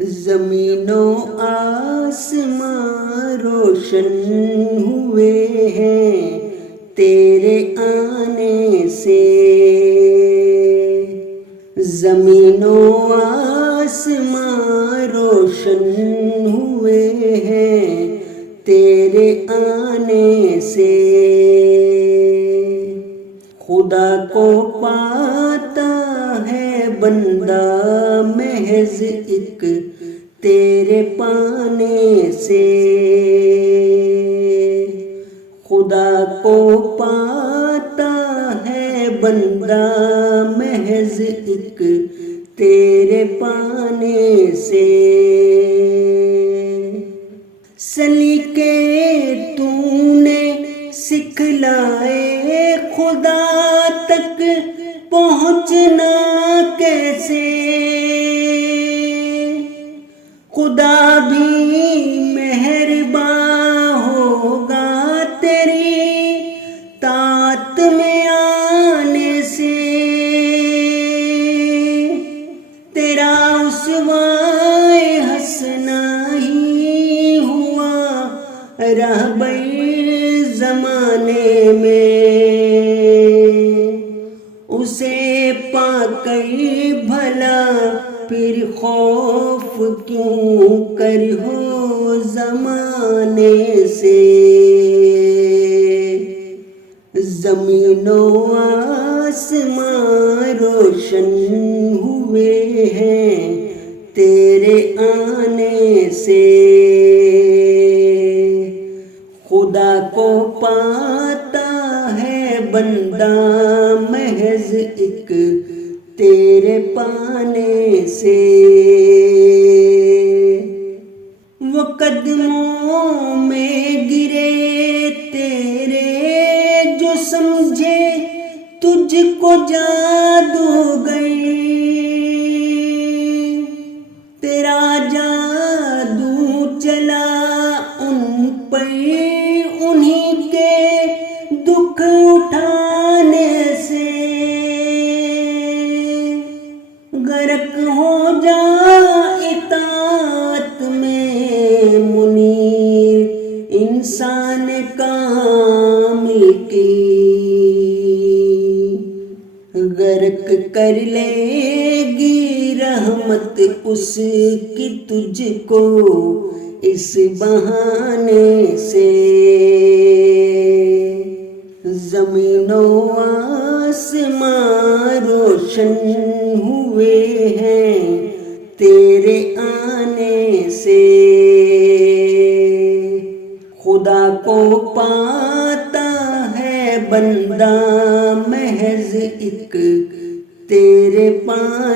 ज़मीनों आसमां रोशन हुए हैं तेरे आने से। ज़मीनों आसमां रोशन हुए हैं तेरे आने से। खुदा को पाता है बंदा महज एक तेरे पाने से। खुदा को पाता है बंदा महज एक तेरे पाने से। सलीके तूने सिखलाए खुदा तक पहुँचना कैसे। खुदा भी मेहरबान होगा तेरी तात में आने से। तेरा उसवाए हंसना ही हुआ रहबर ज़माने में। उसे पाकर भला फिर खौफ क्यों कर हो ज़माने से। ज़मीनों आसमां रोशन हुए हैं तेरे आने से। खुदा को पाता है बंदा महज एक तेरे पाने से। वो कदमों में गिरे तेरे जो समझे तुझको जादूगर। तेरा जादू चला उन पर उन्हीं के दुख उठाने से। गर्क हो जा इताअत में मुनीर इंसान कामिल की। गर्क कर लेगी रहमत उसकी तुझको इस बहाने से। ज़मीनों आसमां रोशन हुए हैं तेरे आने से। खुदा को पाता है बंदा महज एक तेरे पाने